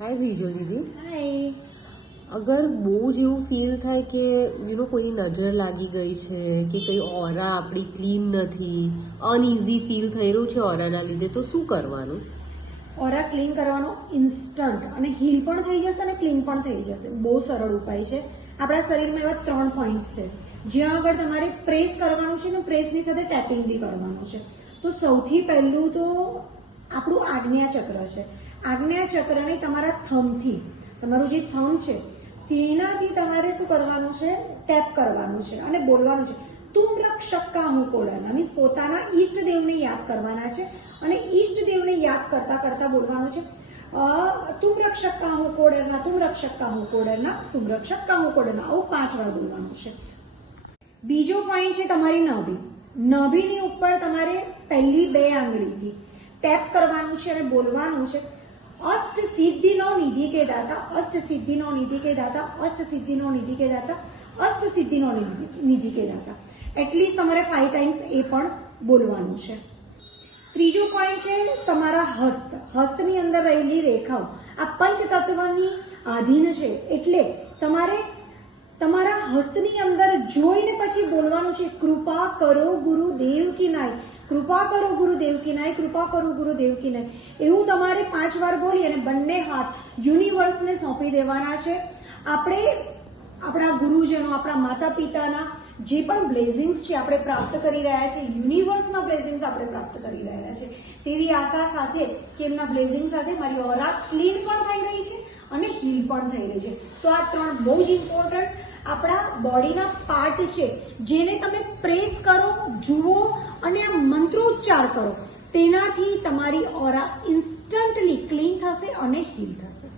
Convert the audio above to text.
हाय बीजो दीदी। हाय। अगर બહુ જ એવું ફીલ થાય કે કોઈની નજર લાગી ગઈ છે કે કઈ ઓરા આપણી ક્લીન નથી, અનઇઝી ફીલ થઈ રહ્યું છે ઓરાના લીધે, તો શું કરવાનું? ઓરા ક્લીન કરવાનો ઇન્સ્ટન્ટ અને હીલ પણ થઈ જશે અને ક્લીન પણ થઈ જશે. બહુ સરળ ઉપાય છે. આપણા શરીરમાં એવા 3 પોઈન્ટ્સ છે જ્યાં આગળ તમારે પ્રેસ કરવાનું છે અને પ્રેસની સાથે ટેપિંગ બી કરવાનું છે. તો સૌથી પહેલું તો આપણું આજ્ઞા ચક્ર છે. આજ્ઞા ચક્રને તમારા થંબથી, તમારું જે થંબ છે તેનાથી તમારે શું કરવાનું છે? ટેપ કરવાનું છે અને બોલવાનું છે તુમ રક્ષક હું કોડરના. મીન્સ પોતાના ઈષ્ટદેવને યાદ કરવાના છે અને ઈષ્ટદેવને યાદ કરતા કરતા બોલવાનું છે તુમ રક્ષક હું કોડરના, તુમ રક્ષક હું કોડરના, તુમ રક્ષક હું કોડરના. આવું 5 વાર બોલવાનું છે. બીજો પોઈન્ટ છે તમારી નાભી. નાભીની ઉપર તમારે પહેલી 2 આંગળીથી ટેપ કરવાનું છે અને બોલવાનું છે અષ્ટ સિદ્ધિનો નિધિ કે દાતા, અષ્ટ સિદ્ધિનો નિધિ કે દાતા, અષ્ટ સિદ્ધિનો નિધિ કે દાતા, અષ્ટ સિદ્ધિનો નિધિ કે દાતા. એટલીસ્ટ તમારે 5 ટાઈમ્સ એ પણ બોલવાનું છે. ત્રીજો પોઈન્ટ છે તમારા હસ્ત. હસ્તની અંદર રહેલી રેખાઓ આ પંચતત્વની આધીન છે, એટલે તમારે તમારા હસ્તની અંદર જોઈને પછી બોલવાનું છે કૃપા કરો ગુરુદેવ કી નાય, કૃપા કરો ગુરુદેવ કી નાય, કૃપા કરો ગુરુદેવ કી નાય. એવું તમારે 5 વાર બોલી અને બંને હાથ યુનિવર્સને સોંપી દેવાના છે. આપણે આપણા ગુરુજનો, આપણા માતા પિતાના જે પણ બ્લેસિંગ્સ છે આપણે પ્રાપ્ત કરી રહ્યા છે, યુનિવર્સના બ્લેસિંગ્સ આપણે પ્રાપ્ત કરી રહ્યા છે, તેવી આશા સાથે કે એમના બ્લેસિંગ સાથે મારી ઓરા ક્લીન પણ થઈ રહી છે અને હીલ પણ થઈ રહી છે. તો આ 3 બહુ જ ઇમ્પોર્ટન્ટ આપણા બોડીના પાર્ટ છે જેને તમે પ્રેસ કરો, જુઓ અને આ મંત્રોચ્ચાર કરો, તેનાથી તમારી ઓરા ઇન્સ્ટન્ટલી ક્લીન થશે અને હીલ થશે.